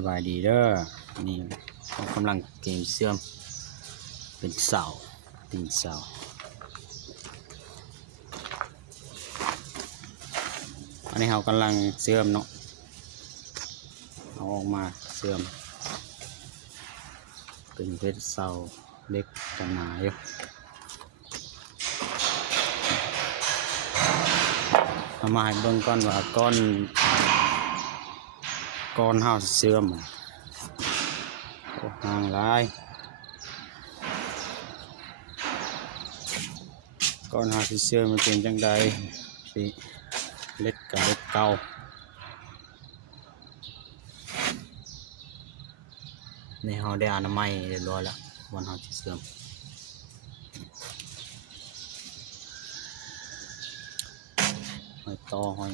สบายดีเด้อนี่เขากำลังเกมเสื่อมเป็นเสาตีนเสาอันนี้เขากำลังเสื่อมเนาะเอาออกมาเสื่อมเป็นเพชรเสาเล็กกันหนาอยู่เอามาให้เบิ่งก่อนว่าก้อนเฮาเสื่อมโอ้ห่างหลายก้อนเฮาเสื่อมมันเป็นจังใดสิเล็กกับเล็กเก่าในเฮาได้อนามัยเรียบร้อยแล้ววันเฮาสิเสื่อมหอยตอหอย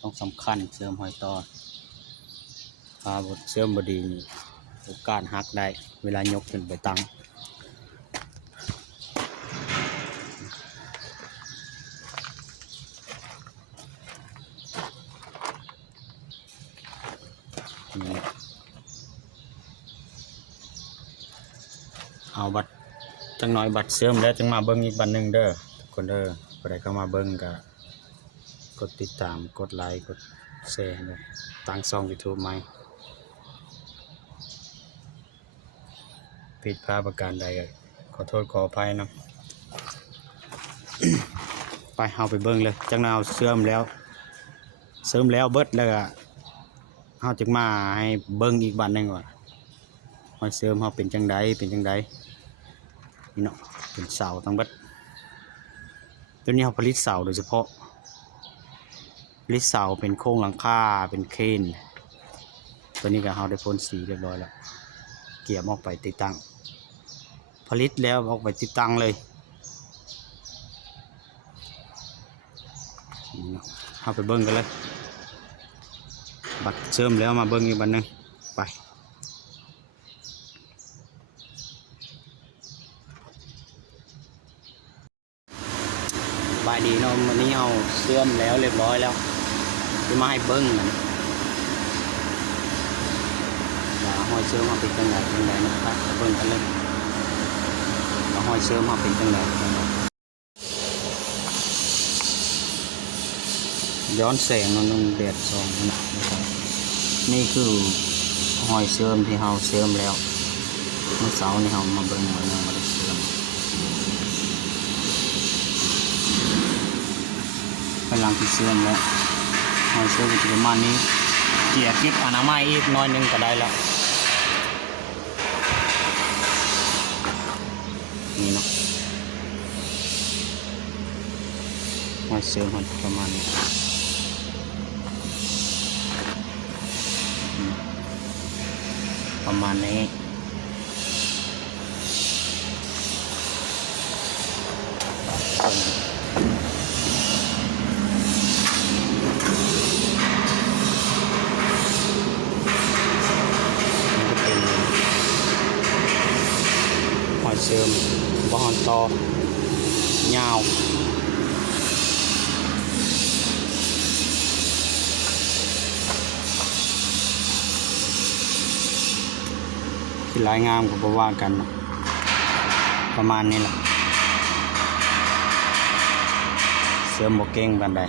ต้องสำคัญเสื่อมหอยตอถ้าบดเสื่อมบดีนี่โอกาสหักได้เวลายกขึ้นไปตั้งนี่เอาบัตรจังน้อยบัตรเสื่อมแล้วจังมาเบิ้งอีกบัตรหนึ่งเด้อทุกคนเด้อใครเข้ามาเบิ้งก็กดติดตามกดไลค์กดแชร์เลยตั้งช่อง YouTube ใหม่ผิดพลาดประการใดก็ขอโทษขออภัยนะ ไปเอาไปเบิ้งเลยจังเอาเสื่อมแล้วเบิดแล้วก็เอาจังมาให้เบิ้งอีกบัตรหนึ่งว่าหอยเสื่อมเขาเป็นจังใดนี่เนาะเป็นเสาทั้งเบิดตัวนี้เขาผลิตเสาโดยเฉพาะผลิตเสาเป็นโครงหลังคาเป็นเคนตัวนี้ก็เขาได้พ่นสีเรียบร้อยแล้วเกี่ยมออกไปติดตั้งผลิตแล้วออกไปติดตั้งเลยเอาไปเบิ้งกันเลยบัตรเชื่อมแล้วมาเบิ้งอีกบัตรหนึ่งไปบายดีเนาะวันนี้เอาเชื่อมแล้วเรียบร้อยแล้วจะมาให้เบิ้งนะหอยเชื่อมมาเป็นจังไหนนะครับเบิ้งกันเลยหอยเชื่อมมาเป็นจังไหนย้อนแสงนนแดดส่องนะครับนี่คือหอยเชื่อมที่เราเชื่อมแล้วเมื่อเสาร์นี่เรามาเบิ่งมาได้เชื่อมกำลังที่เชื่อมแล้วหอยเชื่อมจะประมาณนี้เกี่ยเก็บอนามัยอีกน้อยนึงก็ได้แล้วนี่เนาะหอยเชื่อมประมาณนี้ประมาณนี้หอยเชื่อมบอนตอยาวที่ลายงามก็บอกว่ากันประมาณนี้แหละเสื่อมบกเก่งบันได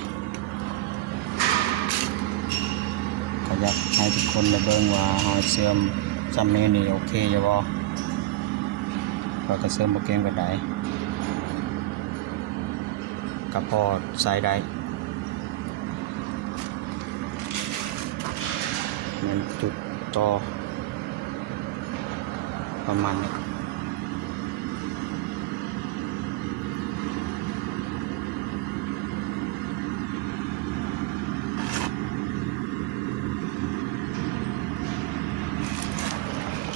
ก็อยากให้ทุกคนได้เบิ่งว่าหอยเสื่อมจำนี้นี่โอเคอยู่บ่ก็เสื่อมบกเก่งบันไดก็พอใส่ได้เหมือนจุดต่อประมาณนี้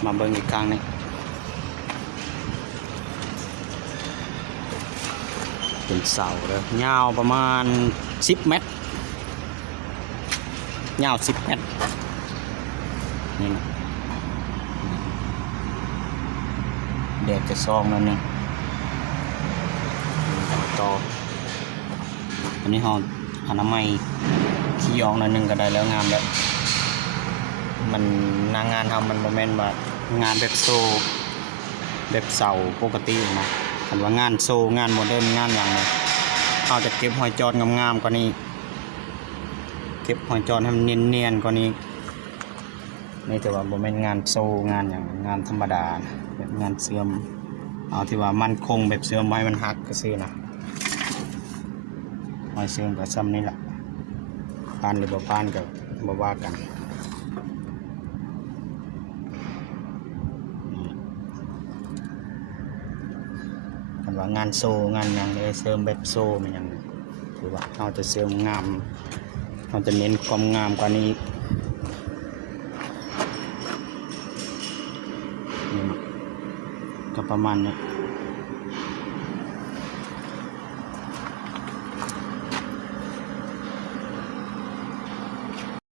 มาเบิ่งอีกครั้งนึงเป็นเสาเลยยาวประมาณ10 เมตรยาว10 เมตรนี่นะแดดจะซองนั่นนึงต่ออันนี้ห่ออนามัยขี้ยองนั่นนึงก็ได้แล้วงามแล้ว มันหนางานเฮามันบ่แม่นว่างานแบบโซแบบเสาปกตินะคันว่างานโซงานโมเดิร์นงานหยังเนี่ยเฮาจะเก็บหอยจอดงามๆกว่านี้เก็บหอยจอดให้มันเนียนๆกว่านี้นี่ถือว่าบ่แม่นงานโซงานหยังงานธรรมดานะแบบงานเสื่อมเอาที่ว่ามั่นคงแบบเสื่อมบ่ให้มันหักก็ซื่อนะหอยเสื่อมก็ซ้ำนี่ล่ะปานหรือบ่ปานก็บ่ว่ากันคันว่างานโซงานหยังเลยเสริมแบบโซมันหยังถือว่าเราจะเสริมงามเราจะเน้นความงามกว่านี้นี่ก็ประมาณนี้